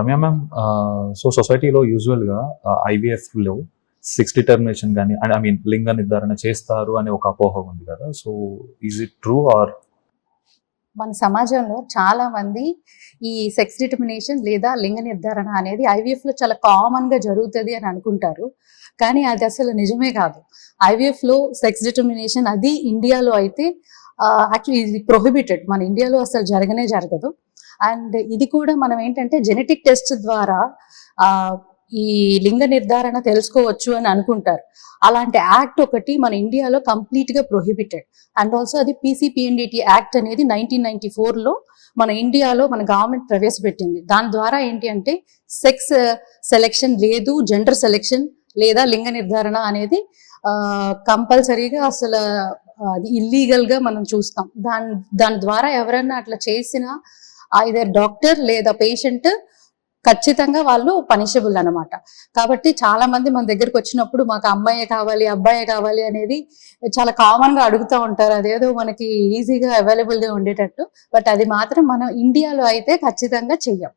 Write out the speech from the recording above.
Ramya ma'am, so సొసైటీలో యూజువల్గా ఐవీఎఫ్లో sex determination కానీ ఐ మీన్ లింగ నిర్ధారణ చేస్తారు అనే ఒక అపోహ ఉంది కదా. So is it true or? మన సమాజంలో చాలా మంది ఈ సెక్స్ డిటర్మినేషన్ లేదా లింగ నిర్ధారణ అనేది ఐవీఎఫ్ లో చాలా కామన్ గా జరుగుతుంది అని అనుకుంటారు. కానీ అది అసలు నిజమే కాదు. ఐవీఎఫ్ లో సెక్స్ డిటర్మినేషన్ అది ఇండియాలో అయితే యాక్చువల్లీ ఇది ప్రొహిబిటెడ్. మన ఇండియాలో అసలు జరగదు. అండ్ ఇది కూడా మనం ఏంటంటే జెనెటిక్ టెస్ట్ ద్వారా ఈ లింగ నిర్ధారణ తెలుసుకోవచ్చు అని అనుకుంటారు. అలాంటి యాక్ట్ ఒకటి మన ఇండియాలో కంప్లీట్ గా ప్రొహిబిటెడ్. అండ్ ఆల్సో అది పీసీపీఎన్డిటీ యాక్ట్ అనేది 1994లో మన ఇండియాలో మన గవర్నమెంట్ ప్రవేశపెట్టింది. దాని ద్వారా ఏంటి అంటే సెక్స్ సెలెక్షన్ లేదు, జెండర్ సెలెక్షన్ లేదా లింగ నిర్ధారణ అనేది కంపల్సరీగా అసలు అది ఇల్లీగల్ గా మనం చూస్తాం. దాని ద్వారా ఎవరైనా అట్లా చేసినా ఐదర్ డాక్టర్ లేదా పేషెంట్ ఖచ్చితంగా వాళ్ళు పనిషబుల్ అనమాట. కాబట్టి చాలా మంది మన దగ్గరకు వచ్చినప్పుడు మాకు అమ్మాయే కావాలి అబ్బాయే కావాలి అనేది చాలా కామన్ గా అడుగుతూ ఉంటారు. అదేదో మనకి ఈజీగా అవైలబుల్ గా ఉండేటట్టు. బట్ అది మాత్రం మనం ఇండియాలో అయితే ఖచ్చితంగా చెయ్యం.